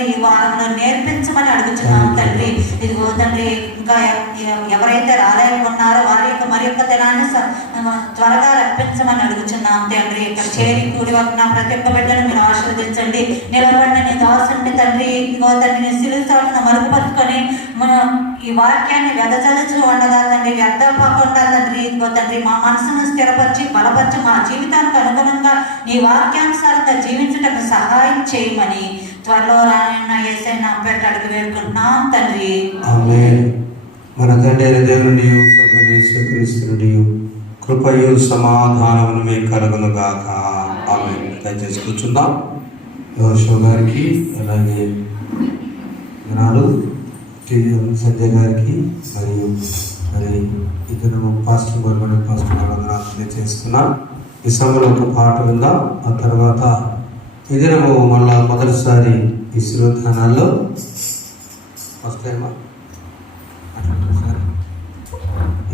తండ్రి ఈ వారంలో నేర్పించమని అడుగుతున్నాం తండ్రి. ఇదిగో తండ్రి, ఇంకా ఎవరైతే రాలేకున్నారో వారి యొక్క మరి యొక్క దినాన్ని త్వరగా రప్పించమని అడుగుతున్నాం తండ్రి. ఇక్కడ చేరి కూడి ఉన్న ప్రతి ఒక్క బిడ్డను మీరు ఆశీర్వదించండి. నిలబడిన నీ దాసుని తండ్రి, ఇదిగో తండ్రి నీ సిలువను మరుగుపరుచుకొని ఈ వాక్యాన్ని వెదజలుచు ఉండగా తండ్రి, వ్యర్థపోకుండా తండ్రి, ఇదిగో తండ్రి మా మనసును స్థిరపరిచి బలపరిచి మా జీవితానికి అనుగుణంగా నీ వాక్యానుసారంగా జీవించటకు సహాయం చేయమని త్వరలో రాయన్న యేసయ్య నామమున పెట్టి అడిగి వేడుకుంటున్నాం తండ్రి. ఆమేన్. మన తండ్రి దేవుని యేసుక్రీస్తుని కృపయు సమాధానమును మీకు కలుగును గాక. ఆమేన్. దయచేసి కూర్చుందాం. యోషో గారికి అలాగే నాడు సంజయ్ గారికి మరియు ఇద్దరు పాస్టర్ గారు చేసుకున్నాం. ఈ సమయంలో ఒక పాట విందాం. ఆ తర్వాత ఈ దినము మళ్ళా మొదటిసారి ఈ శిరోధానాల్లో వస్తాయమ్మా.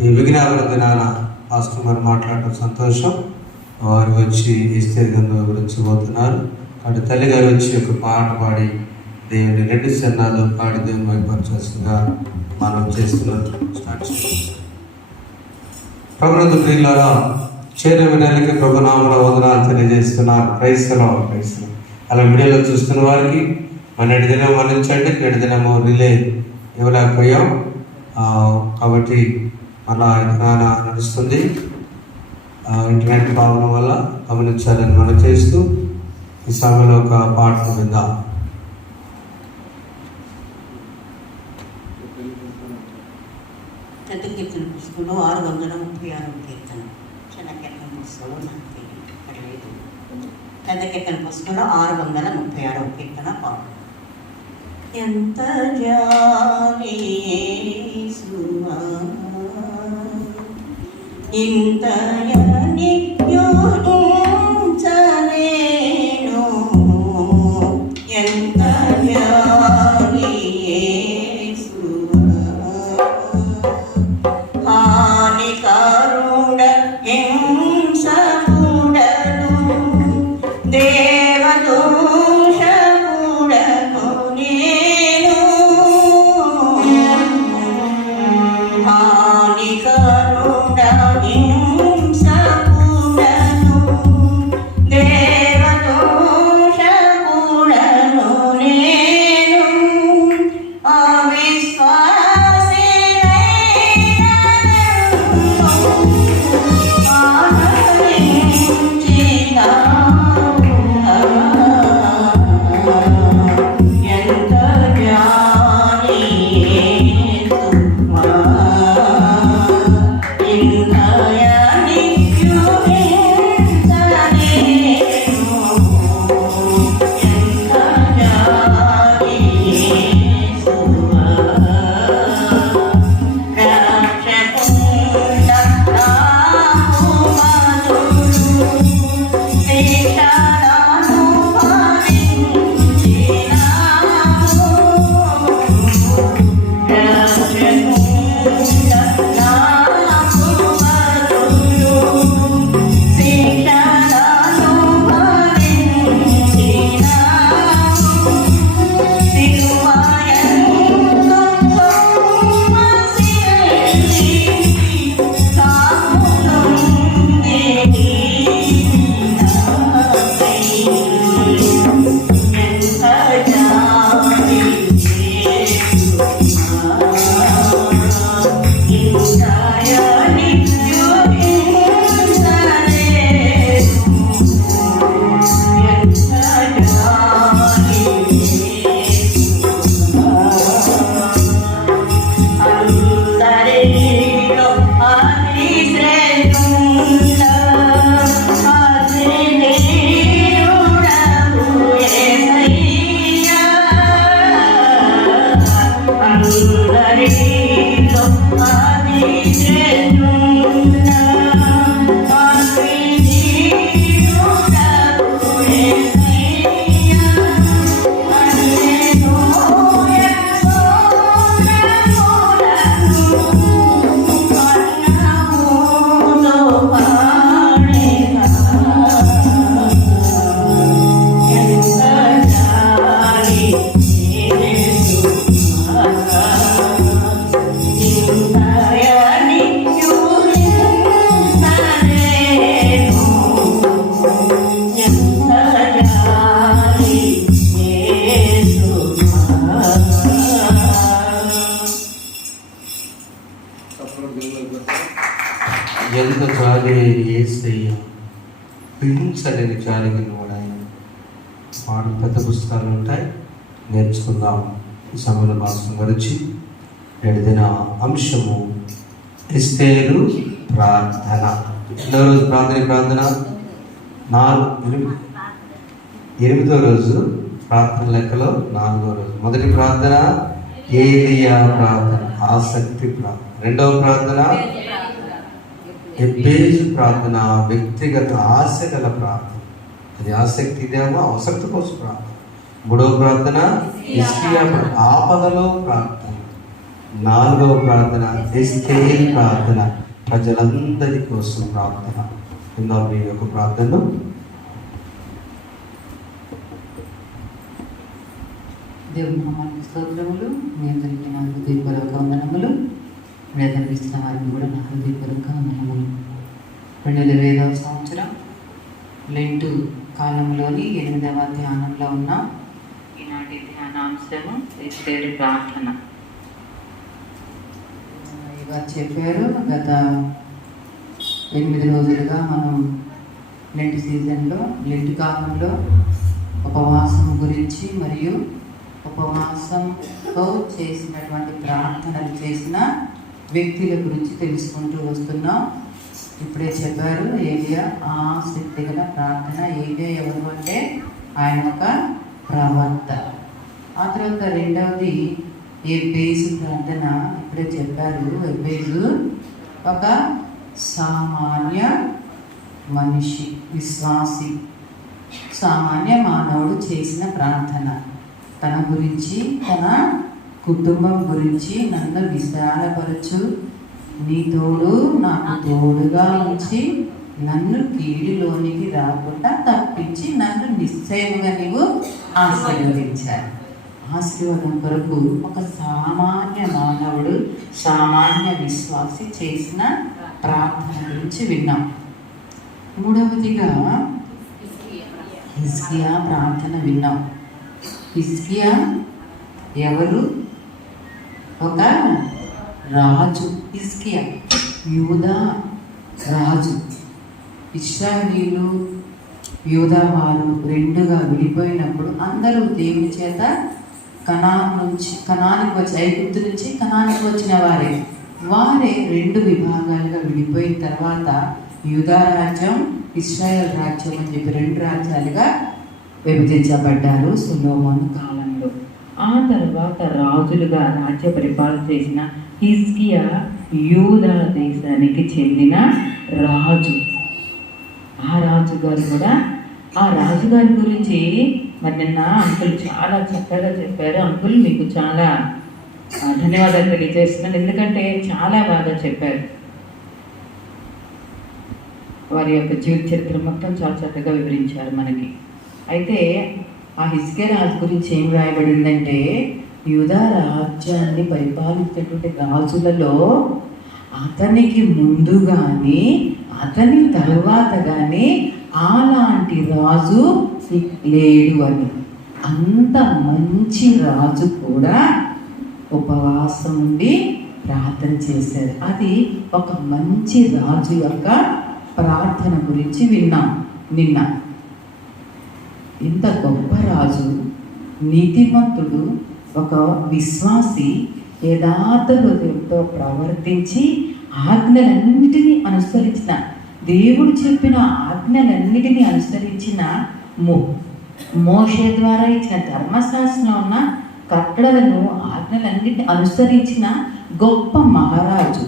ఈ విజ్ఞాపన దినాన పాస్టర్ గారు మాట్లాడటం సంతోషం. వారు వచ్చి ఇస్తే గంధం వివరించబోతున్నారు. అటు తల్లి గారు వచ్చి ఒక పాట పాడి దేవుని 2 చరణాలు పాడి దేవుని వైపరిచేస్తుగా మనం చేస్తున్నాం. ప్రభునందు ప్రియులారా, చేరిన నెలకి ప్రభునామమున వందనాలు తెలియజేస్తున్నారు. క్రైస్తలో అలా వీడియోలో చూస్తున్న వారికి మొన్నటి దినం మన్నించండి. 2 దినము రిలే ఇవ్వలేకపోయాం కాబట్టి మళ్ళా దినాన నడుస్తుంది. ఇంటర్నెట్ ప్రాబ్లం వల్ల గమనించాలని మనం చేస్తూ ఈ సమయంలో ఒక పాటను విందాం. పెద్ద కీర్తన పుస్తకంలో 636 కీర్తన. చిన్న కీర్తన పుస్తకంలో నాకు తెలియదు. పెద్ద కీర్తన పుస్తకంలో 636 కీర్తన పాడు. ఎంత జాలి యేసువా ఇంతయని యోగించలేను, ఎంత జాలి యేసువా హానికరుడ హింసకుడను దేవదోషకుడను నేను, హానికరుడ హింసకుడను దేవదోషకుడను నేను, ఊహించలేని జాలిగిన వాడు ఆయన. వాడు పెద్ద పుస్తకాలు ఉంటాయి, నేర్చుకుందాం. ఈ సమయంలో మాసం గురించి ఎడిదిన అంశము ఎస్తేరు ప్రార్థన. ఎన్నో రోజు ప్రార్థన 8వ రోజు ప్రార్థన లెక్కలో 4వ రోజు. మొదటి ప్రార్థన ఏలియా ప్రార్థన, ఆసక్తి ప్రార్థన. రెండవ ప్రార్థన ఎబ్బేజు ప్రార్థన, వ్యక్తిగత ఆశ గల ప్రార్థన. అది ఆసక్తి, ఇదేమో అవసరత కోసం ప్రార్థన. మూడవ ప్రార్థన హిజ్కియా ఆపదలో ప్రార్థన. 4వ ప్రార్థన ఎస్తేరు ప్రార్థన, ప్రజలందరి కోసం ప్రార్థన. విందాం మీ యొక్క ప్రార్థనను. దేవుని నామానికి స్తోత్రములు. మీ అందరికీ నా హృదయపూర్వక వందనములు. వేదనిస్తున్న వారిని కూడా నా హృదయపూర్వక వందనములు. 2025వ సంవత్సరం లెంటు కాలంలోని 8వ ధ్యానంలో ఉన్నాం. ఈనాటి ధ్యానాంశము ఎస్తేరు ప్రార్థన. ఇవాళ చెప్పారు, గత 8 రోజులుగా మనం లెంట్ సీజన్లో, లెంట్ కాలంలో ఉపవాసం గురించి మరియు ఉపవాసంతో చేసినటువంటి ప్రార్థనలు చేసిన వ్యక్తుల గురించి తెలుసుకుంటూ వస్తున్నాం. ఇప్పుడే చెప్పారు ఏలియా ఆసక్తి గల ప్రార్థన. ఏలియా ఎవరు అంటే ఆయన ఒక ప్రవక్త. ఆ తర్వాత రెండవది ఎబ్బేజు ప్రార్థన. ఇప్పుడే చెప్పారు ఎబ్బేజు ఒక సామాన్య మనిషి, విశ్వాసి, సామాన్య మానవుడు చేసిన ప్రార్థన. తన గురించి, తన కుటుంబం గురించి, నన్ను విశాలపరచు, నీ తోడు నాకు తోడుగా ఉంచి నన్ను కీడులోనికి రాకుండా తప్పించి నన్ను నిశ్చయముగా నీవు ఆశీర్వదించాలి. ఆశీర్వాదం కొరకు ఒక సామాన్య మానవుడు, సామాన్య విశ్వాసి చేసిన ప్రార్థన గురించి విన్నాం. మూడవదిగా హిజ్కియా ప్రార్థన విన్నాం. హిజ్కియా ఎవరు? ఒక రాజు. హిజ్కియా యూదా రాజు. ఇశ్రాయేలీయులు, యూదా వారు రెండుగా విడిపోయినప్పుడు అందరూ దేవుని చేత కనానికి వచ్చి, ఐగుప్తు నుంచి కనానికి వచ్చిన వారే 2 విభాగాలుగా విడిపోయిన తర్వాత యూదా రాజ్యం, ఇశ్రాయేల్ రాజ్యం అని చెప్పి 2 రాజ్యాలుగా విభజించబడ్డారు సొలొమోను కాలంలో. ఆ తర్వాత రాజులుగా రాజ్య పరిపాలన చేసిన హిజ్కియా యూదా దేశానికి చెందిన రాజు. ఆ రాజుగారు కూడా, ఆ రాజుగారి గురించి మరి నిన్న అంకుల్ చాలా చక్కగా చెప్పారు. అంకుల్ మీకు చాలా ధన్యవాదాలు తెలియజేస్తున్నాను, ఎందుకంటే చాలా బాగా చెప్పారు. వారి యొక్క జీవిత చరిత్ర మొత్తం చాలా చక్కగా వివరించారు మనకి. అయితే ఆ హిజ్కియా రాజు గురించి ఏం రాయబడిందంటే, యూదా రాజ్యాన్ని పరిపాలించేటువంటి రాజులలో అతనికి ముందు కానీ అతని తరువాత కానీ అలాంటి రాజు లేడు అని. అంత మంచి రాజు కూడా ఉపవాసం ఉండి ప్రార్థన చేశారు. అది ఒక మంచి రాజు యొక్క ప్రార్థన గురించి విన్నాం నిన్న. ఇంత గొప్ప రాజు, నీతిమంతుడు, ఒక విశ్వాసి, యథార్థ హృదయంతో ప్రవర్తించి ఆజ్ఞలన్నిటినీ అనుసరించిన, దేవుడు చెప్పిన ఆజ్ఞలన్నిటినీ అనుసరించిన, మోషే ద్వారా ఇచ్చిన ధర్మశాస్త్రంలో ఉన్న కట్టడలను, ఆజ్ఞలన్నిటిని అనుసరించిన గొప్ప మహారాజు,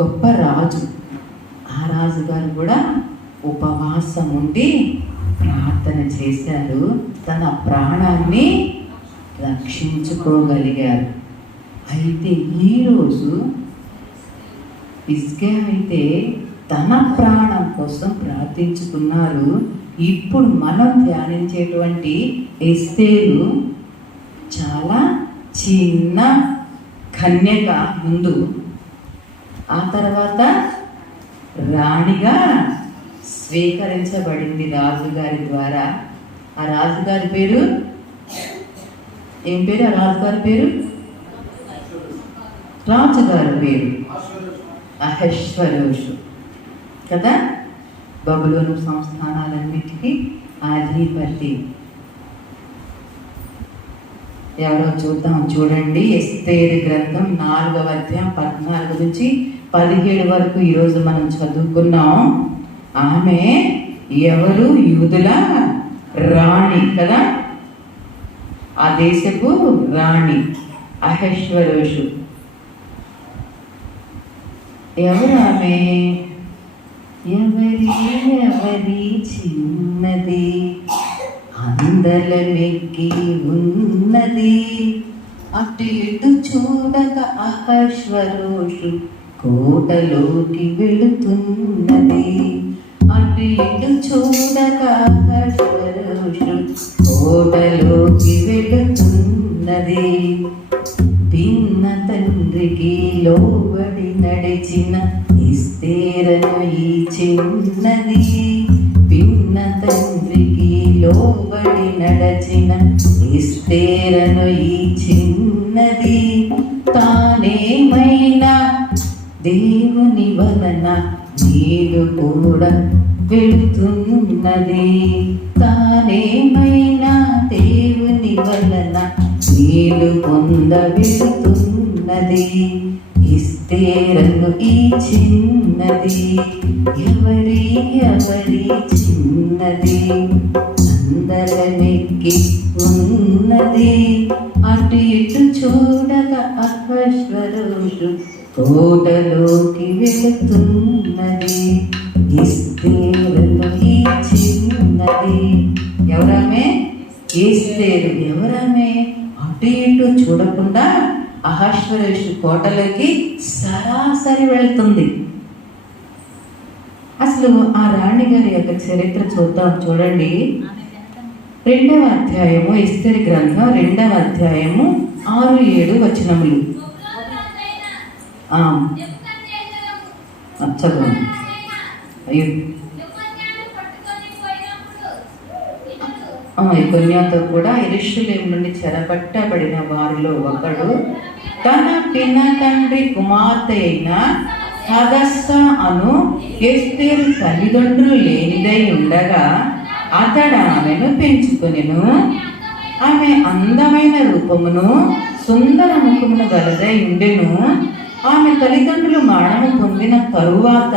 గొప్ప రాజు. ఆ రాజుగారు కూడా ఉపవాసం ఉండి ప్రార్థన చేశారు. తన ప్రాణాన్ని రక్షించుకోగలిగారు. అయితే ఈరోజు హిజ్కియా అయితే తన ప్రాణం కోసం ప్రార్థించుకున్నారు. ఇప్పుడు మనం ధ్యానించేటువంటి ఎస్తేరు చాలా చిన్న కన్యక ముందు, ఆ తర్వాత రాణిగా స్వీకరించబడింది రాజుగారి ద్వారా. ఆ రాజుగారి పేరు ఏం పేరు? ఆ రాజుగారి పేరు, రాజుగారి పేరు అహష్వేరోషు కదా. బబులోను సంస్థానాలన్నిటికీ అధిపతి. ఎవరో చూద్దాం, చూడండి. ఎస్తేరు గ్రంథం 4వ అధ్యాయం 14 నుంచి 17 వరకు ఈరోజు మనం చదువుకున్నాం. ఆమె ఎవరు? యూదుల రాణి కదా, ఆ దేశపు రాణి అహశ్వరోషు. ఎవరు ఆమె? ఎవరి చిన్నది అందలమెక్కి ఉన్నది, అటు ఇటు చూడక అహశ్వరోషు కోటలోకి వెళుతున్నది. అటు ఇటు చూడక అహశ్వరోషు కోటలోకి వెళుతున్నది. పిన్న తండ్రికి లోబడి నడిచిన ఎస్తేరును ఈ చిన్నది. పిన్న తండ్రికి లోబడి నడచిన ఎస్తేరును ఈ చిన్నది. తానేమైనా దేవుని వలన నీరు కూడా వెళుతున్నది. తానేమైనా దేవుని వలన నీరు పొంద వెళుతున్నది. ఎస్తేరును ఈ చిన్నది. ఎవరి చిన్నది అందలమెక్కి ఉన్నది. అటు ఇటు చూడగా అహశ్వరోషు కోటలోకి వెళుతున్నది. ఎస్తేరును ఈ చిన్నది. ఎవరామే? ఎస్తేరు. ఎవరామే? అటు ఇటు చూడకుండా అహశ్వరోషు కోటలోకి సరాసరి వెళ్తుంది. అసలు ఆ రాణి గారి యొక్క చరిత్ర చూద్దాం, చూడండి. 2వ అధ్యాయము, ఎస్తేరు గ్రంథం 2వ అధ్యాయము 6-7 వచనములు. చదవండి. కొన్యాతో కూడా యెరూషలేము నుండి చెరపట్టబడిన వారిలో ఒకడు తన పిన తండ్రి కుమార్తె అయిన హదస్స అను ఎస్తేరు తల్లిదండ్రులు లేనిదై ఉండగా అతడు ఆమెను పెంచుకొనెను. ఆమె అందమైన రూపమును సుందర ముఖమును గలదై ఉండెను. ఆమె తల్లిదండ్రులు మరణము పొందిన తరువాత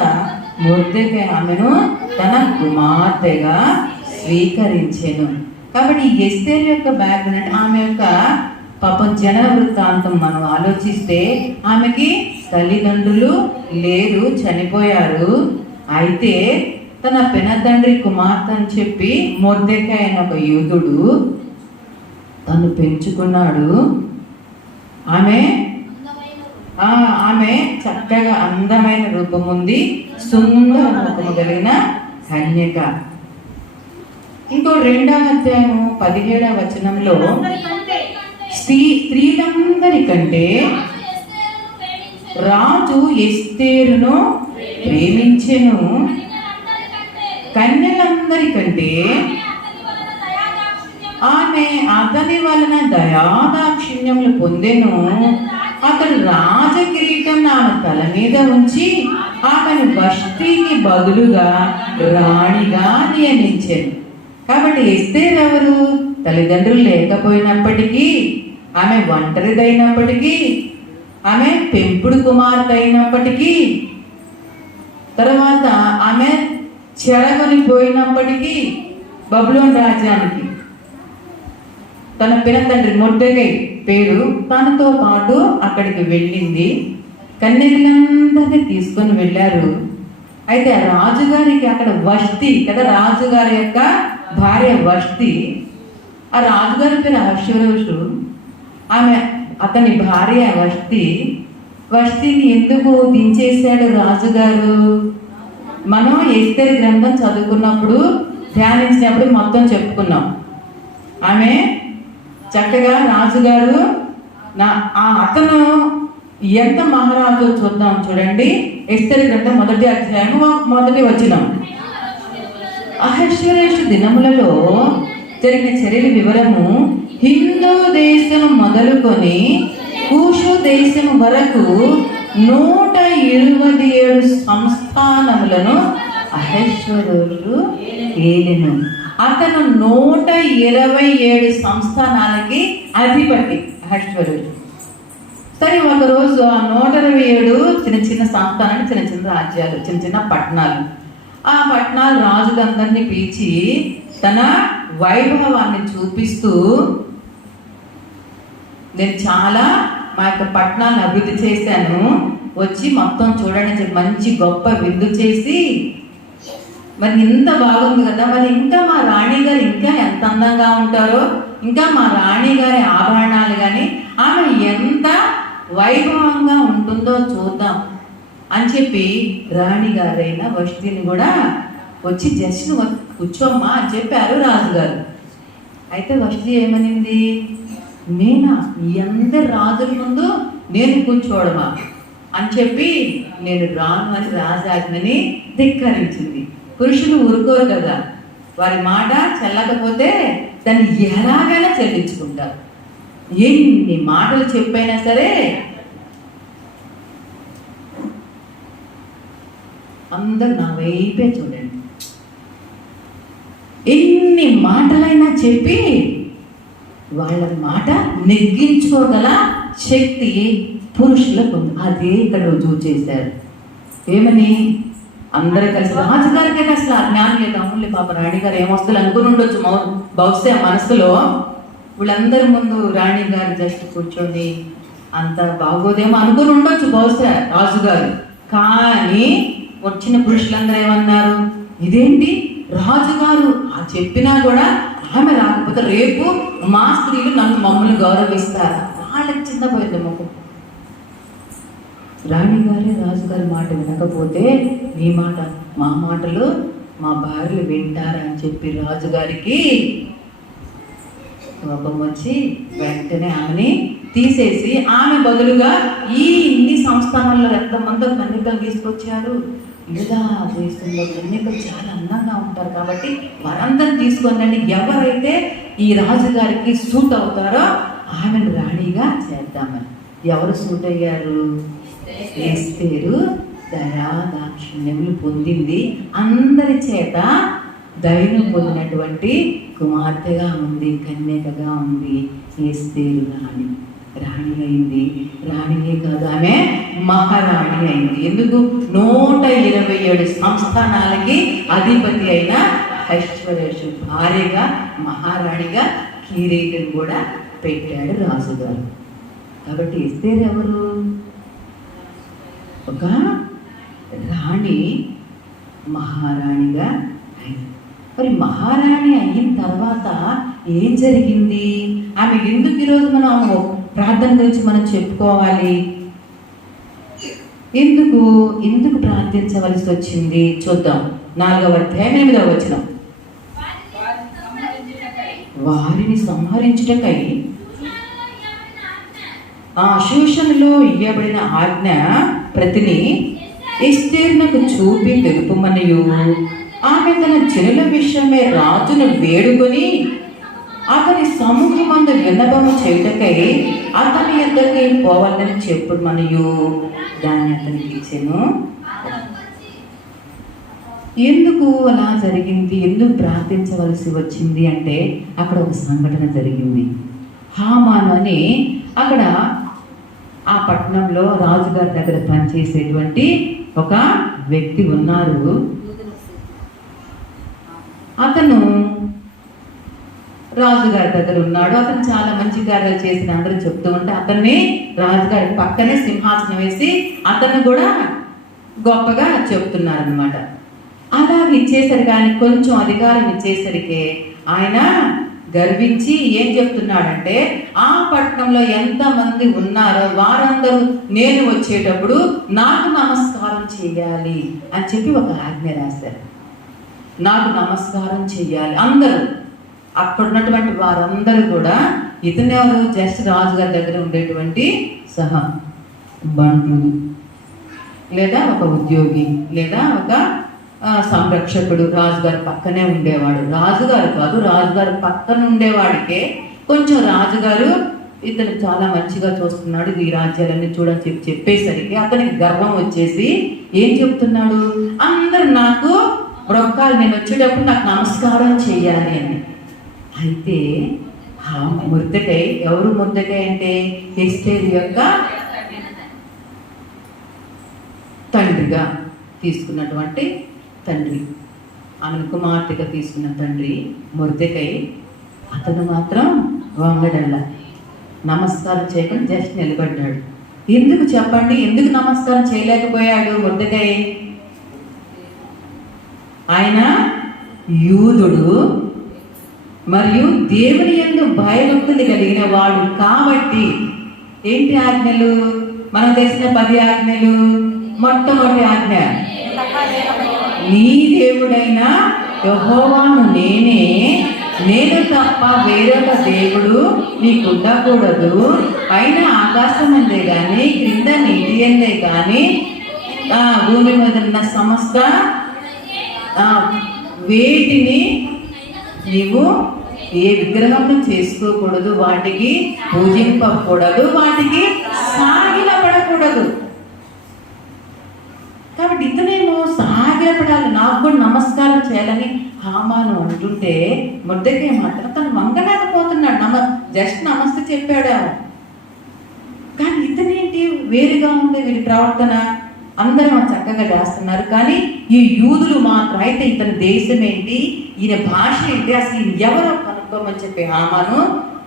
మొర్దెకై ఆమెను తన కుమార్తెగా స్వీకరించెను. కాబట్టి ఈ ఎస్తేరు యొక్క బ్యాక్గ్రౌండ్, ఆమె యొక్క పాపం జన వృత్తాంతం మనం ఆలోచిస్తే, ఆమెకి తల్లిదండ్రులు లేరు, చనిపోయారు. అయితే తన పెనతండ్రి కుమార్తె అని చెప్పి మొర్దెకై అయిన ఒక యూదుడు తను పెంచుకున్నాడు. ఆమె చక్కగా అందమైన రూపం ఉంది, సుందర ముఖము కలిగిన కన్యక. ఇంకో 2వ అధ్యాయము 17వ వచనంలో స్త్రీలందరికంటే రాజు ఎస్తేరును ప్రేమించెను. కన్యలందరికంటే ఆమె అతని వలన దయాదాక్షిణ్యములు పొందెను. అతడు రాజకిరీటం ఆమె తల మీద ఉంచి ఆమెను వష్టికి బదులుగా రాణిగా నియమించాను. కాబట్టి ఎస్తేరు ఎవరు? తల్లిదండ్రులు లేకపోయినప్పటికీ, ఆమె ఒంటరిదైనప్పటికీ, ఆమె పెంపుడు కుమార్తె అయినప్పటికీ, తర్వాత ఆమె చెరగొని పోయినప్పటికీ బబులోను రాజ్యానికి తన పినతండ్రి మొర్దెకై పేరు తనతో పాటు అక్కడికి వెళ్ళింది. కన్యకలందరినీ తీసుకొని వెళ్ళారు. అయితే ఆ రాజుగారికి అక్కడ వష్టి కదా, రాజుగారి యొక్క భార్య వష్టి. ఆ రాజుగారి పేరు అహశ్వరోషు. ఆమె అతని భార్య వష్టిని ఎందుకు దించేశాడు రాజుగారు? మనం ఎస్తేరు గ్రంథం చదువుకున్నప్పుడు, ధ్యానించినప్పుడు మొత్తం చెప్పుకున్నాం. ఆమె చక్కగా రాజుగారు అతను ఎంత మహారాజు చూద్దాం, చూడండి. ఎస్తేరు గ్రంథం 1వ అధ్యాయం 1వ వచనం. అహశ్వరోషు దినములలో జరిగిన చర్యల వివరము హిందూ దేశం మొదలుకొని కూషు దేశం వరకు 127 సంస్థానములను అహష్వేరోషు ఏలెను. అతను 127 సంస్థానాలకి అధిపతి అహష్వేరోషు. సరే, ఒకరోజు ఆ 127 చిన్న చిన్న సంస్థానాలు, చిన్న చిన్న రాజ్యాలు, చిన్న చిన్న పట్టణాలు, ఆ పట్టణాలు రాజులందరినీ పిలిచి తన వైభవాన్ని చూపిస్తూ, నేను చాలా మా యొక్క పట్టణాన్ని అభివృద్ధి చేశాను, వచ్చి మొత్తం చూడండి అని చెప్పి మంచి గొప్ప విందు చేసి, మరి ఇంత బాగుంది కదా, మరి ఇంకా మా రాణి గారు ఇంకా ఎంత అందంగా ఉంటారో, ఇంకా మా రాణి గారి ఆభరణాలు కానీ ఆమె ఎంత వైభవంగా ఉంటుందో చూద్దాం అని చెప్పి రాణి గారైన వష్టిని కూడా వచ్చి జస్ట్ కూర్చోమ్మా అని చెప్పారు రాజుగారు. అయితే వష్టి ఏమనింది, నేనా ఈ అందరి రాజుల ముందు నేను కూర్చోవడమా అని చెప్పి నేను రాను అని రాజాజ్ఞని ధిక్కరించింది. పురుషులు ఊరుకోరు కదా, వారి మాట చెల్లకపోతే దాన్ని ఎలాగైనా చెల్లించుకుంటారు. ఎన్ని మాటలు చెప్పైనా సరే అందరు నా వైపే చూడండి. ఎన్ని మాటలైనా చెప్పి వాళ్ళ మాట నెగ్గించుకోగల శక్తి పురుషులకు ఉంది. అదే ఇక్కడ రుజువు చేశారు. ఏమని, అందరూ కలిసి రాజుగారికి అసలు అజ్ఞానం లేదు. అవునులే పాప రాణి గారు ఏమొస్తుంది అనుకుని ఉండొచ్చు బహుశా మనసులో. వీళ్ళందరి ముందు రాణి గారు జస్ట్ కూర్చొని అంత బాగోదేమో అనుకుని ఉండొచ్చు బహుశా రాజుగారు. కానీ వచ్చిన పురుషులందరూ ఏమన్నారు, ఇదేంటి రాజుగారు ఆ చెప్పినా కూడా ఆమె రాకపోతే రేపు మా స్త్రీలు మమ్మల్ని గౌరవిస్తారు. వాళ్ళకి చిన్నపోయింది ముఖం. రాణిగారే రాజుగారి మాట వినకపోతే మీ మాట మా మాటలు మా భార్యలు వింటారని చెప్పి రాజుగారికి కోపం వచ్చి వెంటనే ఆమెని తీసేసి ఆమె బదులుగా ఇన్ని సంస్థానాల్లో ఎంతమంది కన్యకలు తీసుకొచ్చారు. యూదా దేశంలో కన్యకలు చాలా అందంగా ఉంటారు కాబట్టి వారందరిని తీసుకొని ఎవరైతే ఈ రాజుగారికి సూట్ అవుతారో ఆమెను రాణిగా చేద్దామని. ఎవరు సూట్ అయ్యారు? ఎస్తేరు దయా దాక్షిణ్యములు పొందింది, అందరి చేత దయను పొందినటువంటి కుమార్తెగా ఉంది, కన్యకగా ఉంది. ఎస్తేరు రాణి అయింది. రాణియే కాదు, ఆమె మహారాణి అయింది. ఎందుకు? 127 సంస్థానాలకి అధిపతి అయిన అహష్వేరోషు భార్యగా మహారాణిగా కిరీటం కూడా పెట్టాడు రాజుగారు. కాబట్టి ఎస్తేరు ఎవరు? ఒక రాణి మహారాణిగా అయింది. మరి మహారాణి అయిన తర్వాత ఏం జరిగింది? ఆమె ఎందుకు ఈరోజు మనం ప్రార్థన గురించి మనం చెప్పుకోవాలి? ఎందుకు ప్రార్థించవలసి వచ్చింది చూద్దాం. 4వ అధ్యాయం 8వ వచనం. వారిని సంహరించుటకై ఆ శూషణలో ఇయ్యబడిన ఆజ్ఞ ప్రతిని ఎస్తేరునకు చూపి తెలుపుమనియు, ఆమె తన జనుల విషయమే రాజును వేడుకొని అతని సమూహమందు విన్నపము చేయుటకై అతని యొద్దకి పోవాలని చెప్పుమనియు దాన్ని అతనికి ఇచ్చెను. ఎందుకు అలా జరిగింది? ఎందుకు ప్రార్థించవలసి వచ్చింది అంటే అక్కడ ఒక సంఘటన జరిగింది. హామాను అని అక్కడ ఆ పట్టణంలో రాజుగారి దగ్గర పనిచేసేటువంటి ఒక వ్యక్తి ఉన్నారు. అతను రాజుగారి దగ్గర ఉన్నాడు. అతను చాలా మంచి కార్యాలు చేసిన అందరూ చెప్తూ ఉంటే అతన్ని రాజుగారి పక్కనే సింహాసనం వేసి అతన్ని కూడా గొప్పగా చెప్తున్నారు అనమాట. అలాగే ఇచ్చేసరికి, ఆయన కొంచెం అధికారం ఇచ్చేసరికి ఆయన గర్వించి ఏం చెప్తున్నాడంటే, ఆ పట్టణంలో ఎంతమంది ఉన్నారో వారందరూ నేను వచ్చేటప్పుడు నాకు నమస్కారం చేయాలి అని చెప్పి ఒక ఆజ్ఞ రాశారు. నాకు నమస్కారం చెయ్యాలి అందరూ. అక్కడ ఉన్నటువంటి వారందరూ కూడా ఇతనెవరు? జస్ట్ రాజుగారి దగ్గర ఉండేటువంటి బంధువులు, లేదా ఒక ఉద్యోగి, లేదా ఒక సంరక్షకుడు. రాజుగారి పక్కనే ఉండేవాడు. రాజుగారు కాదు, రాజుగారి పక్కన ఉండేవాడికే కొంచెం రాజుగారు ఇతను చాలా మంచిగా చూస్తున్నాడు, ఈ రాజ్యాలన్నీ చూడని చెప్పేసరికి అతనికి గర్వం వచ్చేసి ఏం చెప్తున్నాడు? అందరు నాకు బ్రొక్కాలి, నేను వచ్చేటప్పుడు నాకు నమస్కారం చెయ్యాలి అని. అయితే మొర్దెకై ఎవరు? మొర్దెకై అంటే ఎస్తేరు యొక్క తండ్రిగా తీసుకున్నటువంటి తండ్రి, ఆమెను కుమార్తెగా తీసుకున్న తండ్రి మొర్దెకై. అతను మాత్రం వంగడల్లా, నమస్కారం చేయకుండా జస్ట్ నిలబడ్డాడు. ఎందుకు చెప్పండి? ఎందుకు నమస్కారం చేయలేకపోయాడు మొర్దెకై? ఆయన యూదుడు మరియు దేవుని యందు భయభక్తులు కలిగిన వాడు కాబట్టి. ఏంటి ఆజ్ఞలు? మనకు తెలిసిన 10 ఆజ్ఞలు. మొట్టమొదటి ఆజ్ఞ, నీ దేవుడైన యెహోవాను నేను తప్ప వేరొక దేవుడు నీకు ఉండకూడదు. పైన ఆకాశం అందే కానీ, క్రింద నీటి అందే కానీ, భూమి మీద ఉన్న సమస్త వేటిని నీవు ఏ విగ్రహం చేసుకోకూడదు, వాటికి పూజింపకూడదు, వాటికి సాగిలపడకూడదు. కాబట్టి ఇతనేమో సాగిలపడాలి, నాకు కూడా నమస్కారం చేయాలని హామాను అంటుంటే మొర్దెకై మాత్రం తను వంగలేకపోతున్నాడు. జస్ట్ నమస్తే చెప్పాడు. కానీ ఇతనేంటి వేరుగా ఉంది వీరి ప్రవర్తన. అందరూ చక్కగా చేస్తున్నారు, కానీ ఈ యూదులు మాత్రం. అయితే ఇతని దేశం ఏంటి, ఈయన భాష ఏంటి, అసలు ఈయన ఎవరో కనుక్కోమని చెప్పి హామాను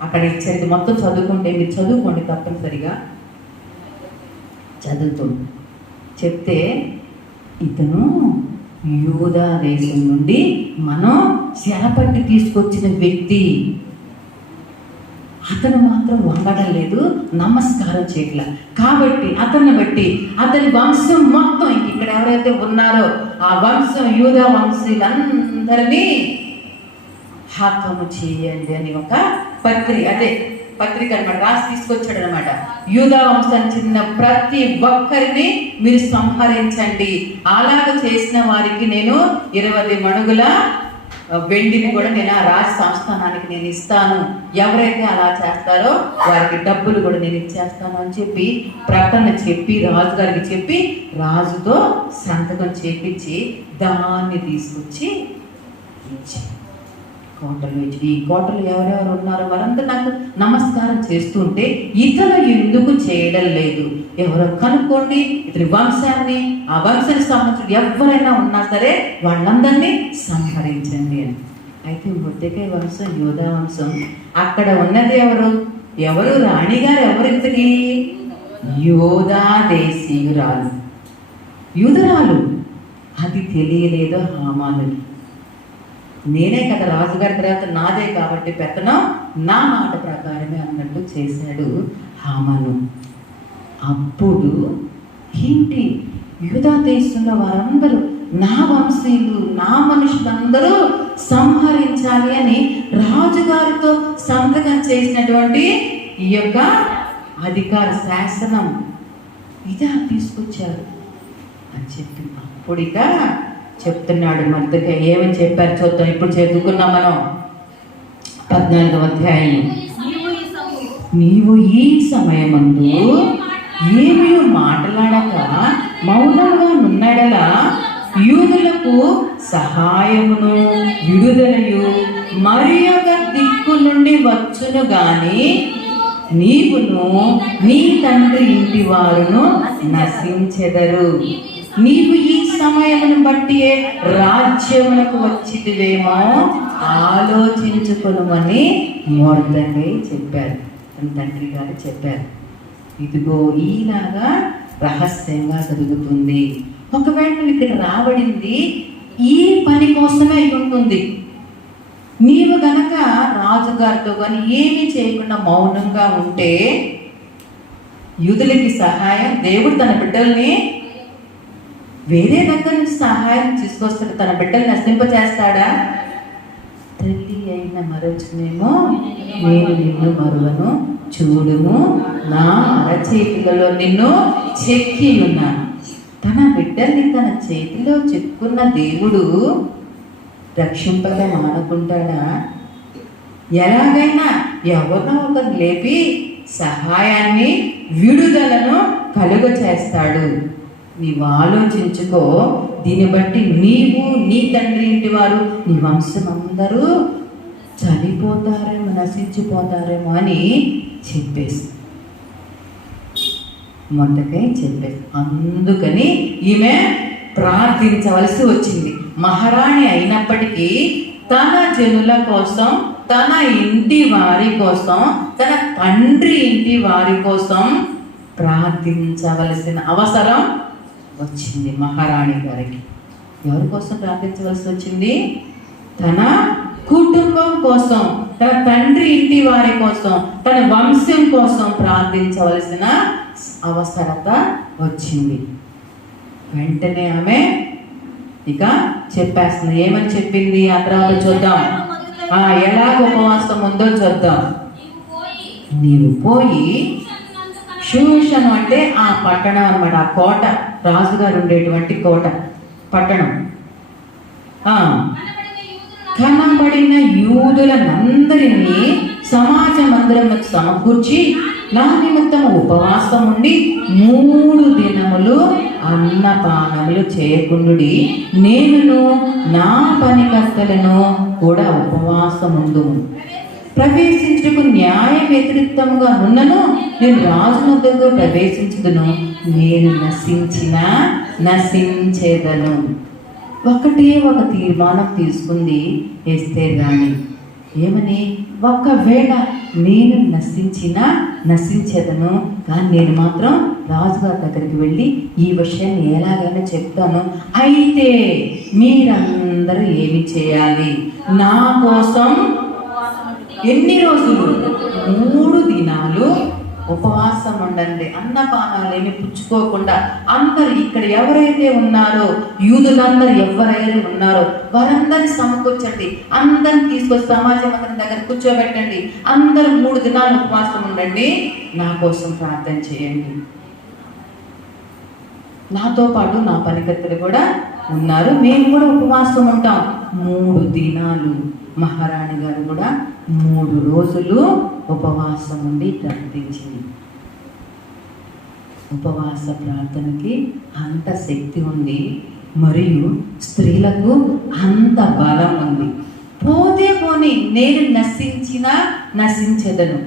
అక్కడ ఇచ్చేది. మొత్తం చదువుకుంటే, మీరు చదువుకోండి తప్పనిసరిగా చదువుతుంది. చెప్తే ఇతను యూదా దేశం నుండి మనం చెరపట్టి తీసుకొచ్చిన వ్యక్తి. అతను మాత్రం వంగడం లేదు, నమస్కారం చేయట్లా. కాబట్టి అతన్ని బట్టి అతని వంశం మొత్తం ఇక్కడ ఎవరైతే ఉన్నారో ఆ వంశం, యూదా వంశీయులందరినీ హతము చేయండి అని ఒక పత్రిక అనమాట రాసి తీసుకొచ్చాడు అనమాట. యూదా వంశానికి చెందిన ప్రతి ఒక్కరిని మీరు సంహరించండి. అలాగ చేసిన వారికి నేను 20 మణుగుల వెండిని కూడా నేను ఆ రాజ సంస్థానానికి నేను ఇస్తాను. ఎవరైతే అలా చేస్తారో వారికి డబ్బులు కూడా నేను ఇచ్చేస్తాను అని చెప్పి ప్రకటన చెప్పి రాజుగారికి చెప్పి రాజుతో సంతకం చేపించి దాన్ని తీసుకొచ్చి ఇచ్చి కోటలు ఇచ్చి, ఈ కోటలు ఎవరెవరు ఉన్నారో వారందరూ నాకు నమస్కారం చేస్తుంటే ఇతను ఎందుకు చేయడం లేదు? ఎవరో కనుక్కోండి, ఇతని వంశాన్ని, ఆ వంశానికి సంబంధించిన ఎవరైనా ఉన్నా సరే వాళ్ళందరినీ సంహరించండి అని. అయితే మొర్దెకై వంశం, యూదా వంశం. అక్కడ ఉన్నది ఎవరు రాణిగారు ఎవరింతకి? యూదా దేశీయురాలు, యూదురాలు. అది తెలియలేదు హామానుకి. నేనే కదా రాజుగారి తర్వాత నాదే కాబట్టి పెత్తనం నా మాట ప్రకారమే అన్నట్టు చేశాడు హామాను. అప్పుడు ఏంటి, యూదా దేశంలో వారందరూ నా వంశీయులు, నా మనుషులందరూ సంహరించాలి అని రాజుగారితో సంతకం చేసినటువంటి ఈ యొక్క అధికార శాసనం ఇదా తీసుకొచ్చారు అని చెప్పి అప్పుడు ఇక చెప్తున్నాడు మొర్దెకై. ఏమని చెప్పారు చూద్దాం. ఇప్పుడు చదువుకున్నాం మనం 14వ అధ్యాయం. నీవు ఈ సమయమందు ఏమీ మాట్లాడక మౌనంగా నున్నడలా యూదులకు సహాయమును విడుదలయు మరి ఒక దిక్కు నుండి వచ్చును గాని నీవును నీ తండ్రి ఇంటి వారును నశించెదరు. నీవు ఈ సమయమును బట్టి రాజ్యమునకు వచ్చితివేమో ఆలోచించుకొనుమని మొర్దెకై చెప్పారు. తన తండ్రి గారు చెప్పారు, ఇదిగో ఈలాగా రహస్యంగా జరుగుతుంది. ఒకవేళ నువ్వు ఇక్కడ రాబడింది ఈ పని కోసమే అయి ఉంటుంది. నీవు గనక రాజుగారితో కానీ ఏమీ చేయకుండా మౌనంగా ఉంటే యూదులకి సహాయం, దేవుడు తన బిడ్డల్ని వేరే దగ్గర నుంచి సహాయం తీసుకొస్తాడు. తన బిడ్డల్ని నశింపచేస్తాడా? తల్లి అయిన మరచునేమో నేను నిన్ను మరువను, చూడుము నా అరచేతులలో నిన్ను చెక్కి ఉన్నాను. తన బిడ్డల్ని తన చేతిలో చెక్కున్న దేవుడు రక్షింపక మానుకుంటాడా? ఎలాగైనా ఎవరినో ఒకరు లేపి సహాయాన్ని, విడుదలను కలుగ చేస్తాడు. నీవు ఆలోచించుకో. దీన్ని బట్టి నీవు నీ తండ్రి ఇంటి వారు నీ వంశం అందరూ చనిపోతారేమో, నశించిపోతారేమో అని చెప్పేసి మొట్టకై చెప్పేసి అందుకని ఈమె ప్రార్థించవలసి వచ్చింది. మహారాణి అయినప్పటికీ తన జనుల కోసం, తన ఇంటి వారి కోసం, తన తండ్రి ఇంటి వారి కోసం ప్రార్థించవలసిన అవసరం వచ్చింది మహారాణి గారికి. ఎవరి కోసం ప్రార్థించవలసి వచ్చింది? తన కుటుంబం కోసం, తన తండ్రి ఇంటి వారి కోసం, తన వంశం కోసం ప్రార్థించవలసిన అవసరత వచ్చింది. వెంటనే ఆమె ఇక చెప్పేస్తుంది. ఏమని చెప్పింది ఆ తర్వాత చూద్దాం. ఎలాగ ఉపవాసం ఉందో చూద్దాం. నీవు పోయి షూషను అంటే ఆ పట్టణం అన్నమాట, ఆ కోట, రాజుగారు ఉండేటువంటి కోట పట్టణం. కనబడిన యూదులనందరినీ సమాజ మందిరములకు సమకూర్చి నా నిమిత్తం ఉపవాసం ఉండి 3 దినములు అన్నపానములు చేయకుండుడి, నేనును నా పనికర్తలను కూడా ఉపవాసముందు. ప్రవేశించుటకు న్యాయ వ్యతిరిక్తముగా ఉన్నను నేను రాజు వద్దకు ప్రవేశించుదును, నేను నశించేదను. ఒకటే ఒక తీర్మానం తీసుకుంది ఎస్తేర్ రాణి. ఏమని? ఒకవేళ నేను నశించేదను, కానీ నేను మాత్రం రాజుగారి దగ్గరికి వెళ్ళి ఈ విషయాన్ని ఎలాగైనా చెప్తాను. అయితే మీరందరూ ఏమి చేయాలి? నా కోసం ఎన్ని రోజులు? 3 దినాలు ఉపవాసం ఉండండి, అన్నపానాలు ఏమి పుచ్చుకోకుండా. అందరు ఇక్కడ ఎవరైతే ఉన్నారో, యూదులందరూ ఎవరైతే ఉన్నారో వారందరినీ సమకూర్చండి, అందరిని తీసుకొచ్చి సమాజ మందిరం దగ్గర కూర్చోబెట్టండి, అందరూ 3 దినాలు ఉపవాసం ఉండండి, నా కోసం ప్రార్థన చేయండి. నాతో పాటు నా పనికర్తలు కూడా ఉన్నారు, మేము కూడా ఉపవాసం ఉంటాం. 3 దినాలు మహారాణి గారు కూడా 3 రోజులు ఉపవాసం ఉండి ప్రార్థించింది. ఉపవాస ప్రార్థనకి అంత శక్తి ఉంది, మరియు స్త్రీలకు అంత బలం ఉంది. పోతే పోని, నేను నశించెదను,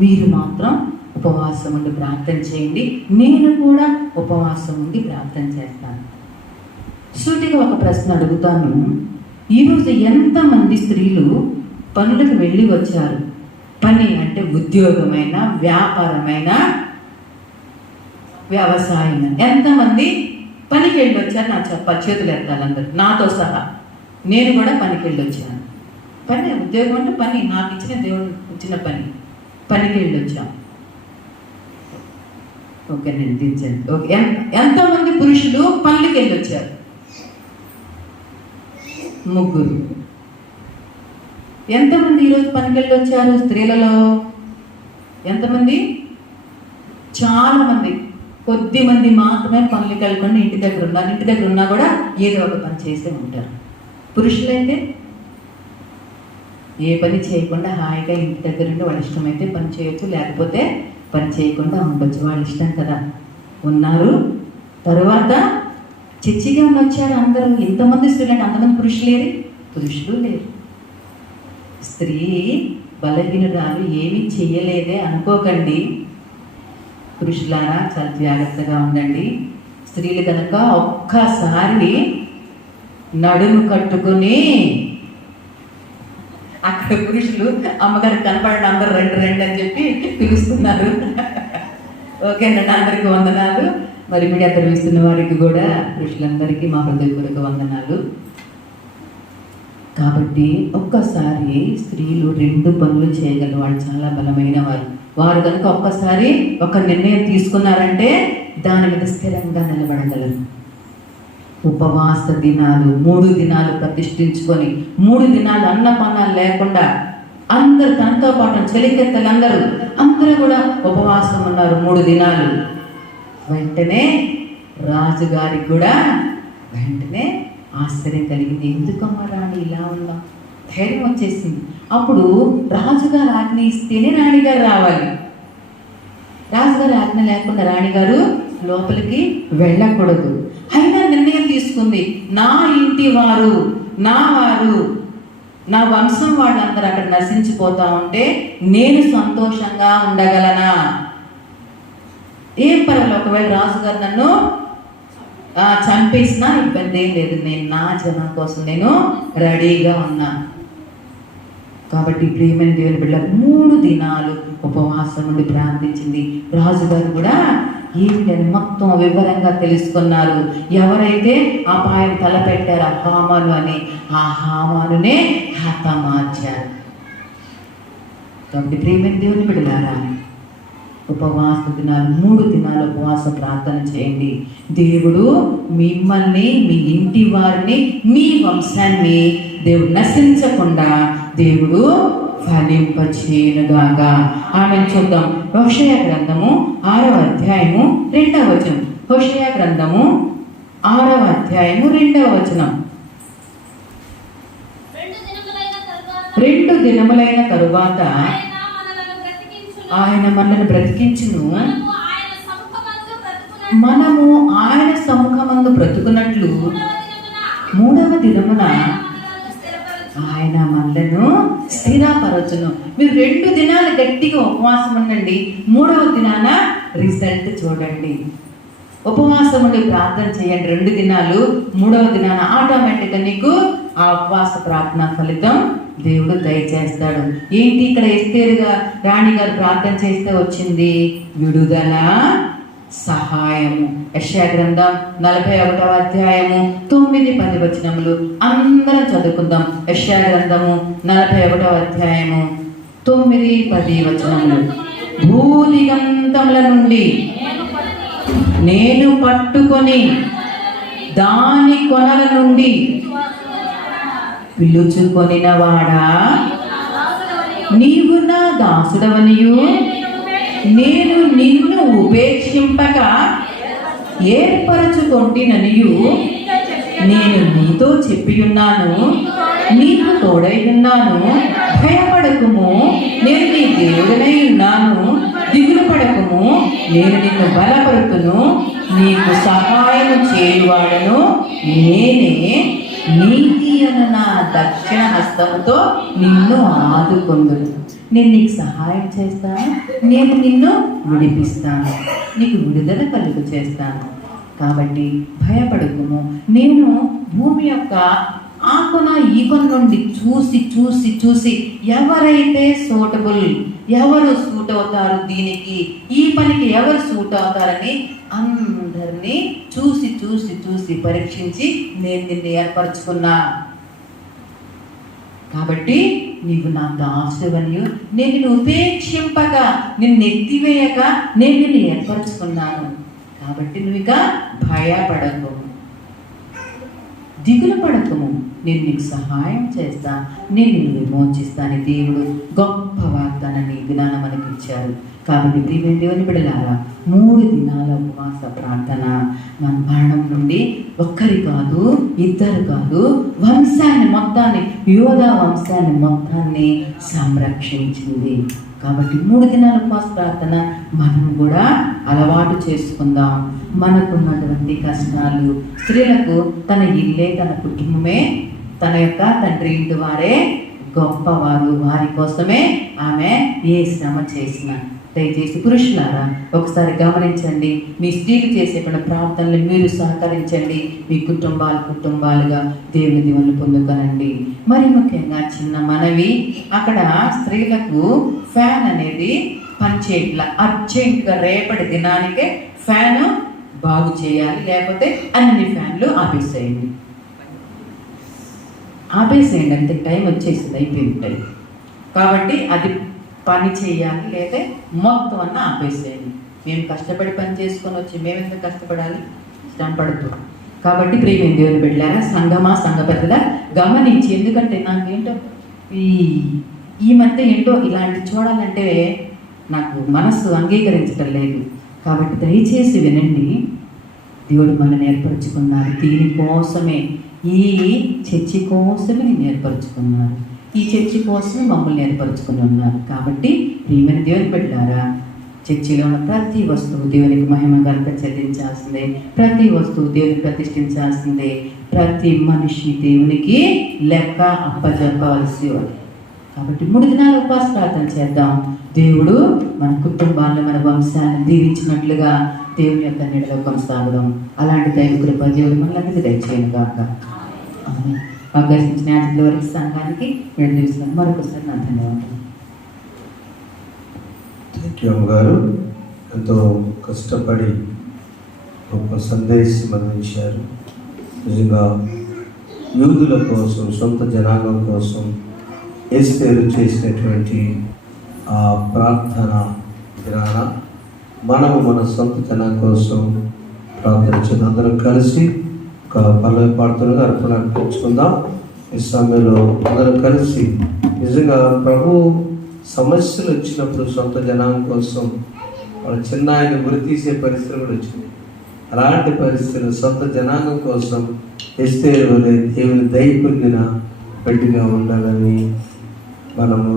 మీరు మాత్రం ఉపవాసం ఉండి ప్రార్థన చేయండి, నేను కూడా ఉపవాసం ఉండి ప్రార్థన చేస్తాను. సూటిగా ఒక ప్రశ్న అడుగుతాను. ఈరోజు ఎంతమంది స్త్రీలు పనులకు వెళ్ళి వచ్చారు? పని అంటే ఉద్యోగమైన, వ్యాపారమైన, వ్యవసాయం. ఎంతమంది పనికి వెళ్ళి వచ్చారు? నాకు చెప్పాలి, చేతులు ఎత్తాలి అందరూ, నాతో సహా. నేను కూడా పనికి వెళ్ళి వచ్చాను. పని, ఉద్యోగం అంటే పని, నాకు ఇచ్చిన దేవుడు ఇచ్చిన పనికి వెళ్ళి వచ్చాం. ఓకే, నేను దించండి. ఓకే, ఎంతమంది పురుషులు పనులకి వెళ్ళి వచ్చారు? 3. ఎంతమంది ఈరోజు పనికి వెళ్ళి వచ్చారు స్త్రీలలో? ఎంతమంది? చాలా మంది. కొద్ది మంది మాత్రమే పనులకి వెళ్ళకుండా ఇంటి దగ్గర ఉన్నారు. ఇంటి దగ్గర ఉన్నా కూడా ఏదో ఒక పని చేసే ఉంటారు. పురుషులైతే ఏ పని చేయకుండా హాయిగా ఇంటి దగ్గర ఉండి వాళ్ళ ఇష్టమైతే పని చేయొచ్చు, లేకపోతే పని చేయకుండా ఉండొచ్చు, వాళ్ళ ఇష్టం కదా. ఉన్నారు. తరువాత చర్చిగా వచ్చారు అందరూ. ఎంతమంది స్త్రీలు అంటే అంతమంది పురుషులు లేరు. స్త్రీ బలహీనురాలు, ఏమీ చెయ్యలేదే అనుకోకండి. పురుషులారా చాలా జాగ్రత్తగా ఉండండి. స్త్రీలు కనుక ఒక్కసారి నడుము కట్టుకుని, అక్కడ పురుషులు అమ్మగారికి కనపడండి, అందరూ రెండు అని చెప్పి పిలుస్తున్నారు. ఓకేనండి, అందరికీ వందనాలు. మరి మీడియా తెలివిస్తున్న వారికి కూడా, పురుషులందరికీ మా హృదయపూర్వక వందనాలు. కాబట్టి ఒక్కసారి స్త్రీలు 2 పనులు చేయగలరు, వాళ్ళు చాలా బలమైన వారు కనుక ఒక్కసారి ఒక నిర్ణయం తీసుకున్నారంటే దాని మీద స్థిరంగా నిలబడగలరు. ఉపవాస దినాలు 3 దినాలు ప్రతిష్ఠించుకొని, 3 దినాలు అన్నపానాలు లేకుండా అందరూ తనతో పాటు చెలికెత్తలు అందరూ కూడా ఉపవాసం ఉన్నారు 3 దినాలు. వెంటనే రాజుగారికి కూడా వెంటనే ఆశ్చర్యం కలిగింది. ఎందుకమ్మా రాణి ఇలా ఉందా? ధైర్యం వచ్చేసింది. అప్పుడు రాజుగారు ఆజ్ఞ ఇస్తేనే రాణిగారు రావాలి. రాజుగారు ఆజ్ఞ లేకుండా రాణిగారు లోపలికి వెళ్ళకూడదు. అయినా నిర్ణయం తీసుకుంది. నా ఇంటి వారు, నా వారు, నా వంశం వాళ్ళందరూ అక్కడ నశించిపోతా ఉంటే నేను సంతోషంగా ఉండగలనా? ఏం పర్వాలేదు, ఒకవేళ రాజుగారు నన్ను చంపేసినా ఇబ్బంది ఏం లేదు, నేను నా జనం కోసం నేను రెడీగా ఉన్నాను. కాబట్టి ప్రియమైన దేవుని బిడ్డ 3 దినాలు ఉపవాసం నుండి ప్రార్థించింది. రాజుగారు కూడా ఏమిటి అని మొత్తం వివరంగా తెలుసుకున్నారు. ఎవరైతే అపాయం తలపెట్టారు ఆ హామాను అని, ఆ హామానునే హతమార్చారు. కాబట్టి ప్రియమైన దేవుని బిడ్డలారా, ఉపవాస దినాలు 3 దినాలు ఉపవాస ప్రార్థన చేయండి. దేవుడు మిమ్మల్ని, మీ ఇంటి వారిని, మీ వంశాన్ని దేవుడు నశించకుండా దేవుడు ఫలింపచేయునుగాక. ఆమెను చూద్దాం. హోషేయ గ్రంథము 6వ అధ్యాయము 2వ వచనం. హోషేయ గ్రంథము 6వ అధ్యాయము 2వ వచనం. 2 దినములైన తరువాత ఆయన మనల్ని బ్రతికించును, మనము ఆయన సముఖమందు బ్రతుకున్నట్లు 3వ దినమున ఆయన మనలను స్థిరపరచును. మీరు 2 దినాలు గట్టిగా ఉపవాసం ఉండండి, 3వ దినాన రిజల్ట్ చూడండి. ఉపవాసం ఉండి ప్రార్థన చేయండి 2 దినాలు, 3వ దినాన ఆటోమేటిక్గా నీకు ఆ ఉపవాస ప్రార్థన ఫలితం దేవుడు దయచేస్తాడు. ఏంటి ఇక్కడ ఎస్తేరుగా రాణి గారు ప్రార్థన చేస్తే వచ్చింది? విడుదల, సహాయము. యెషయా గ్రంథం 41వ అధ్యాయము 9-10 వచనములు అందరం చదువుకుందాం. యెషయా గ్రంథము 41వ అధ్యాయము 9-10 వచనములు. భూదిగంతముల నుండి నేను పట్టుకొని దాని కొనల నుండి పిలుచుకొనిన వాడా, నీవు నా దాసుడవనియు నేను నిన్ను ఉపేక్షింపక ఏర్పరచుకొంటిననియు నేను నీతో చెప్పియున్నాను, నీకు తోడై ఉన్నాను. భయపడకుము, నేను నీ దేవుడనై ఉన్నాను. దిగులు పడకుము, నేను నిన్ను బలపరుతును. నీకు సహాయం చేయువాడను నేనే. నీతి అను నా దక్షిణ హస్తముతో నిన్ను ఆదుకొందును. నేను నీకు సహాయం చేస్తాను, నేను నిన్ను విడిపిస్తాను, నీకు విడుదల కలుగు చేస్తాను. కాబట్టి భయపడకుము. నేను భూమి యొక్క ఆ కొన ఈ కొన నుండి చూసి చూసి చూసి ఎవరైతే సూటబుల్, ఎవరు సూట్ అవుతారు, దీనికి ఈ పనికి ఎవరు సూట్ అవుతారని అందరినీ చూసి చూసి చూసి పరీక్షించి నేను నిన్ను ఏర్పరచుకున్నా. కాబట్టి నీవు నా దాసుడవనియు నేను నిన్ను ఉపేక్షింపక, నిన్ను ఎత్తివేయక నేను నిన్ను ఏర్పరచుకున్నాను. కాబట్టి నువ్వు ఇక భయపడకు, దిగులు పడకము, నేను నీకు సహాయం చేస్తా, నేను నిన్ను విమోచిస్తాను. దేవుడు గొప్ప వాగ్దానాన్ని ఈ దినాన మనకి ఇచ్చారు. కాబట్టి ప్రియమైన దేవుని బిడ్డలారా, 3 దినాల ఉపవాస ప్రార్థన మన మరణం నుండి ఒక్కరి కాదు, 2 కాదు, వంశాన్ని మొత్తాన్ని, యోధా వంశాన్ని మొత్తాన్ని సంరక్షించింది. కాబట్టి 3 దినాల ఉపవాస ప్రార్థన మనం కూడా అలవాటు చేసుకుందాం. మనకున్నటువంటి కష్టాలు, స్త్రీలకు తన ఇల్లే, తన కుటుంబమే, తన యొక్క తండ్రి ఇంటి వారే గొప్పవారు. వారి కోసమే ఆమె ఏ శ్రమ చేసిన. దయచేసి పురుషులారా ఒకసారి గమనించండి, మీ స్త్రీలు చేసేటువంటి ప్రార్థనలు మీరు సహకరించండి. మీ కుటుంబాలుగా దేవుని దీవెనలు పొందుకనండి. మరి ముఖ్యంగా చిన్న మనవి, అక్కడ స్త్రీలకు ఫ్యాన్ అనేది పనిచేయట్ల. అర్జెంటుగా రేపటి దినానికే ఫ్యాన్ బాగు చేయాలి, లేకపోతే అన్ని ఫ్యాన్లు ఆపేసేయండి అంటే టైం వచ్చేసింది, అయిపోయింది టైం. కాబట్టి అది పని చేయాలి, లేదా మొత్తం అన్న ఆపేసేయండి. మేము కష్టపడి పని చేసుకొని వచ్చి మేము ఎంత కష్టపడాలి, శ్రమ పడుతూ. కాబట్టి ప్రియమైన దేవుని బిడ్డలారా, సంఘ పెద్దగా గమనించి, ఎందుకంటే నాకేంటో ఈ మధ్య ఏంటో ఇలాంటి చూడాలంటే నాకు మనస్సు అంగీకరించడం లేదు. కాబట్టి దయచేసి వినండి, దేవుడు మనల్ని ఏర్పరచుకున్నారు దీనికోసమే, ఈ చర్చి కోసమే నేను ఏర్పరచుకున్నారు, ఈ చర్చి కోసమే మమ్మల్ని ఏర్పరచుకుని ఉన్నారు. కాబట్టి ప్రియమైన దేవుని బిడ్డలారా, చర్చిలో ఉన్న ప్రతి వస్తువు దేవునికి మహిమ కనుక చెల్లించాల్సిందే, ప్రతి వస్తువు దేవునికి ప్రతిష్ఠించాల్సిందే, ప్రతి మనిషి దేవునికి లెక్క అప్పచెప్పవలసి ఉంది. కాబట్టి 3 దినాలు ఉపవాస ప్రార్థన చేద్దాం. దేవుడు మన కుటుంబాలను, మన వంశాన్ని దీవించినట్లుగా దేవుని యొక్క నీడలో కొనసాగడం, అలాంటి దైవ కృప దేవుడు మనల్ని దయచేయను గాక. అవకాశించిన అతిథుల వరకు సంఘానికి విడుదల మరొకసారి నా ధన్యవాదాలు. థ్యాంక్ యూ అమ్మగారు. ఎంతో కష్టపడి గొప్ప సందేశం అందించారు. నిజంగా యూదుల కోసం, సొంత జనాంగం కోసం ఎస్తేరు చేసినటువంటి ఆ ప్రార్థన విధాన మనము మన సొంత జనం కోసం ప్రార్థించిన అందరం కలిసి ఒక పల్లవి పాడుతున్నగా అర్పణ అర్పించుకుందాం. ఈ సమయంలో అందరం కలిసి నిజంగా ప్రభు సమస్యలు వచ్చినప్పుడు సొంత జనాంగం కోసం వాళ్ళ చిన్న ఆయన గురి తీసే పరిస్థితులు కూడా వచ్చింది. అలాంటి పరిస్థితులు సొంత జనాంగం కోసం ఎస్తేరు వలె దేవుని దయ పొందిన బిడ్డగా ఉండాలని, మనము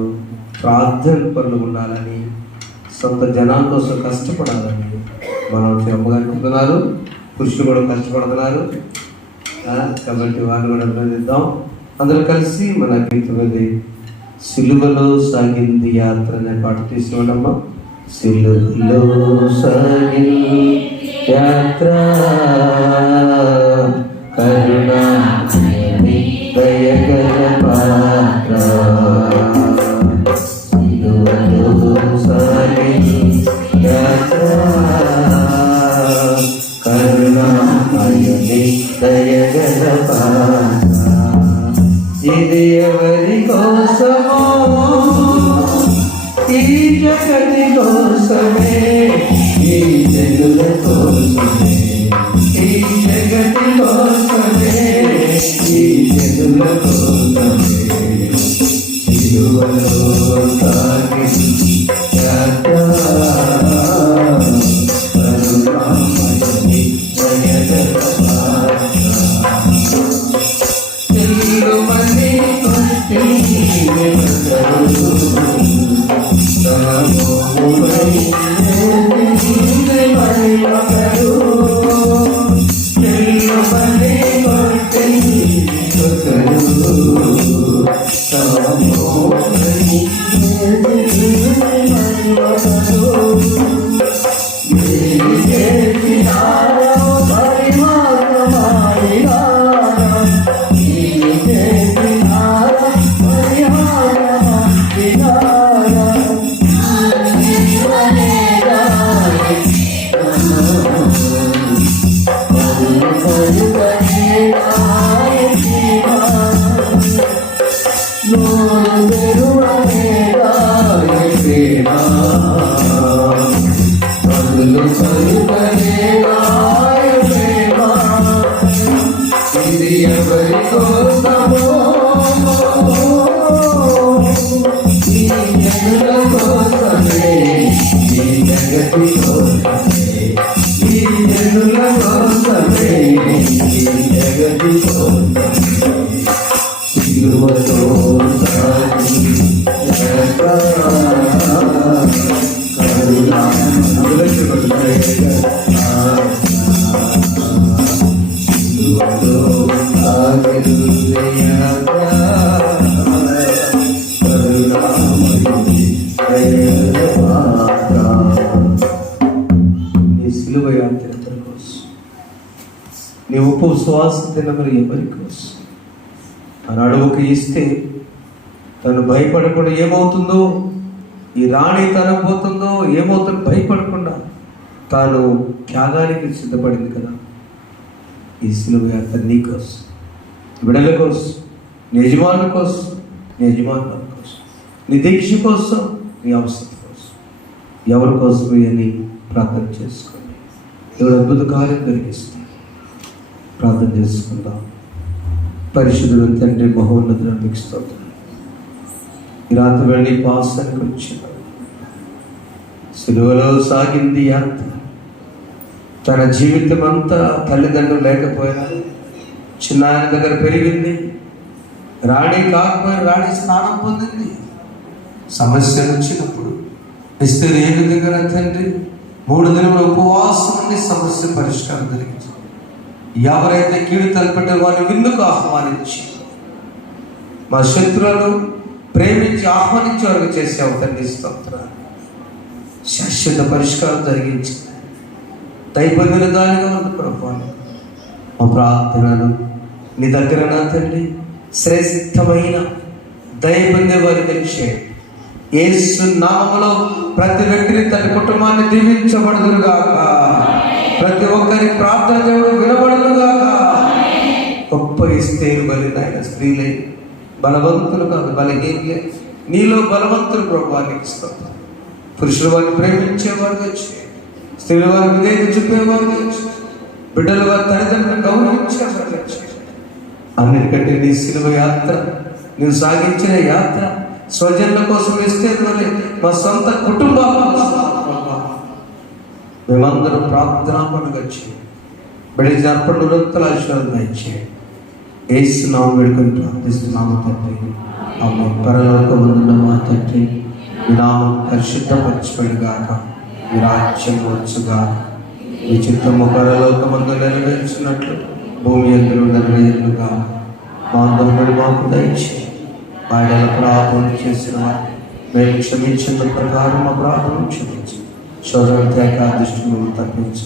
ప్రార్థన పనులు ఉండాలని, సొంత జనాల కోసం కష్టపడాలని మనం అమ్మగారుకుంటున్నారు. పురుషులు కూడా కష్టపడుతున్నారు కాబట్టి వారిని కూడా అభినందిద్దాం. అందరూ కలిసి మన గీతం వెళ్ళి సిలువలో సాగింది యాత్ర అనే పాట తీసుకోవడమ్మా. సిలువలో సాగింది యాత్ర కరుణా దయగల పాత్ర, సిలువలో సాగింది యాత్ర కరుణామయుని దయగల పాత్ర. ఇది ఎవరి కోసమో, ఈ జగతి కోసమే, ఈ జనుల కోసమే, ఈ జగతి కోసమే, ఈ జనుల కోసమే. సిలువలో సాగింది యాత్ర కరుణామయుని దయగల పాత్ర. నీ ఉపవాస దినములు ఎవరి కోసం? ఆనాడు ఒక ఇస్తే తను భయపడకుండా ఏమవుతుందో, ఈ రాణి తనం పోతుందో ఏమవుతుందో భయపడకుండా తాను త్యాగానికి సిద్ధపడింది కదా. ఈ సిలువ యాత్ర నీ కోసం, బిడ్డల కోసం, నీ యజమానుల కోసం, నీ యజమానుల కోసం, నీ దీక్ష కోసం, నీ అవసరం కోసం, ఎవరి కోసం అని ప్రార్థన చేసుకోండి. దేవుడు అద్భుత కార్యం జరిగిస్తుంది. ప్రార్థన చేసుకుందాం. పరిశుద్ధుడు తండ్రి మహోన్నతుడు మీకు స్తోత్రం. ఈ రాత్రి వెళ్ళి పాసానికి వచ్చిన సిలువలో సాగింది యాత్ర. తన జీవితం అంతా తల్లిదండ్రులు లేకపోయినా చిన్న ఆయన దగ్గర పెరిగింది. రాణి కాకపోయినా రాణి స్థానం పొందింది. సమస్యలు వచ్చినప్పుడు ఎస్తేరు ఏ విధంగా తండ్రి 3 దినముల ఉపవాసం ఉండి సమస్య పరిష్కారం జరిగింది. ఎవరైతే కీడు తలపెట్టారో వారిని విందుకు ఆహ్వానించి మా శత్రువులను ప్రేమించి ఆహ్వానించే వరకు చేసావు తండ్రి. స్తోత్రాలు. శాశ్వత పరిష్కారం జరిగించి దైవమైన దానిగా ఉంది ప్రభు. మా ప్రార్థనలు నీ దగ్గర నా తండ్రి శ్రేష్టమైన దైవబందే వారి తెలిసే యేసు నామములో ప్రతి వ్యక్తిని తన కుటుంబాన్ని దీవించబడుదురుగాక. ప్రతి ఒక్కరి ప్రార్థన దేవుడు వినబడునుగాక. గొప్ప ఎస్తేరు బలి నాయన స్త్రీలే బలవంతులు కాదు, బలహీనలే, నీలో బలవంతులు ప్రభువానికి ఇస్తాం. పురుషుల వారిని ప్రేమించేవారు వచ్చి, స్త్రీల వారికి విధేయత చూపేవారు వచ్చి, బిడ్డల వారి తల్లిదండ్రులను గౌరవించేవారు వచ్చి, అన్నిటికంటే నీ శిలువ యాత్ర, నీవు సాగించిన యాత్ర స్వజనుల కోసం ఇస్తే మా సొంత కుటుంబాల కోసం మేమందరం ప్రార్థన పడగచ్చి బిడ్డ అర్పణ వృత్తుల ఆశీర్వాదం ఇచ్చేయండి. ఏసునామం వేడుకొని ప్రార్థిస్తున్నాము తండ్రి. ఆమె పరలోకమందున్న మా తండ్రి, మీ నామం పరిశుద్ధపరచబడుగాక, మీ రాజ్యం వచ్చుగాక, మీ చిత్తము పరలోకమందు నెరవేర్చినట్లు భూమి యందు నెరవేరుగాక. మా అందరి మాకు దయచేయండి. ఆయన ప్రార్థన చేసిన వారు మేము క్షమించిన ప్రకారం మా ప్రార్థన క్షమించి శోధన దృష్టిని తప్పించు.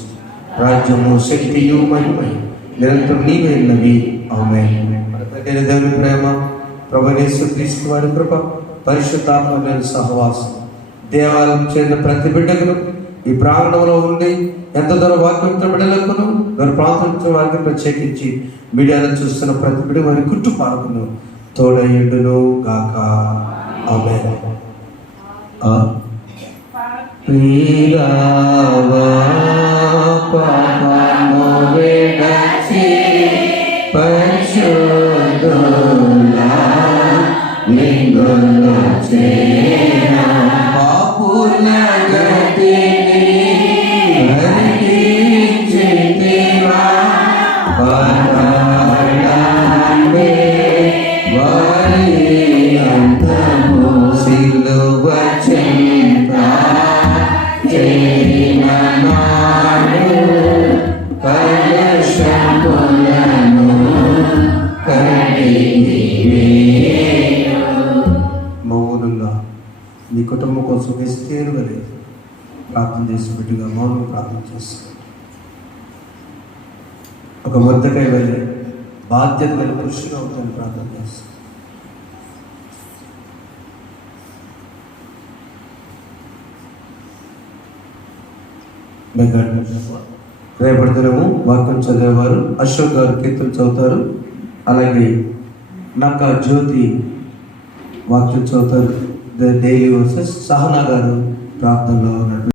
రాజ్యము శక్తియు మహిమై నిరంతరం నీవైనవి. ఆమేన్. దేవుని ప్రేమ, ప్రభువైన యేసుక్రీస్తు వారి కృప, పరిశుద్ధాత్మ సహవాసం దేవాలయం చేరిన ప్రతి బిడ్డకును ఈ ప్రాంగణంలో ఉండి ఎంత దూరం వాక్యంతో బిడ్డలకును వారి ప్రాంతం వారికి ప్రత్యేకించి మీడియాలో చూస్తున్న ప్రతి బిడ్డ వారి కుటుంబాలకును తోడయుడును గాక. ఆమేన్. మౌనంగా నీ కుటుంబం కోసం ఎస్తేరు వలె ప్రార్థన చేసి బిడ్డగా మౌనంగా ప్రార్థన చేస్తాను. ఒక మొద్దకై వెళ్ళి బాధ్యత గల పురుషుడు అవుతాను ప్రార్థన చేస్తాను. రేపటి దినము వాక్యం చదివేవారు అశోక్ గారు కీర్తన చదువుతారు. అలాగే నక్క జ్యోతి వాక్యం చదువుతారు. డైలీ వర్సెస్ సహనా గారు ప్రార్థనలో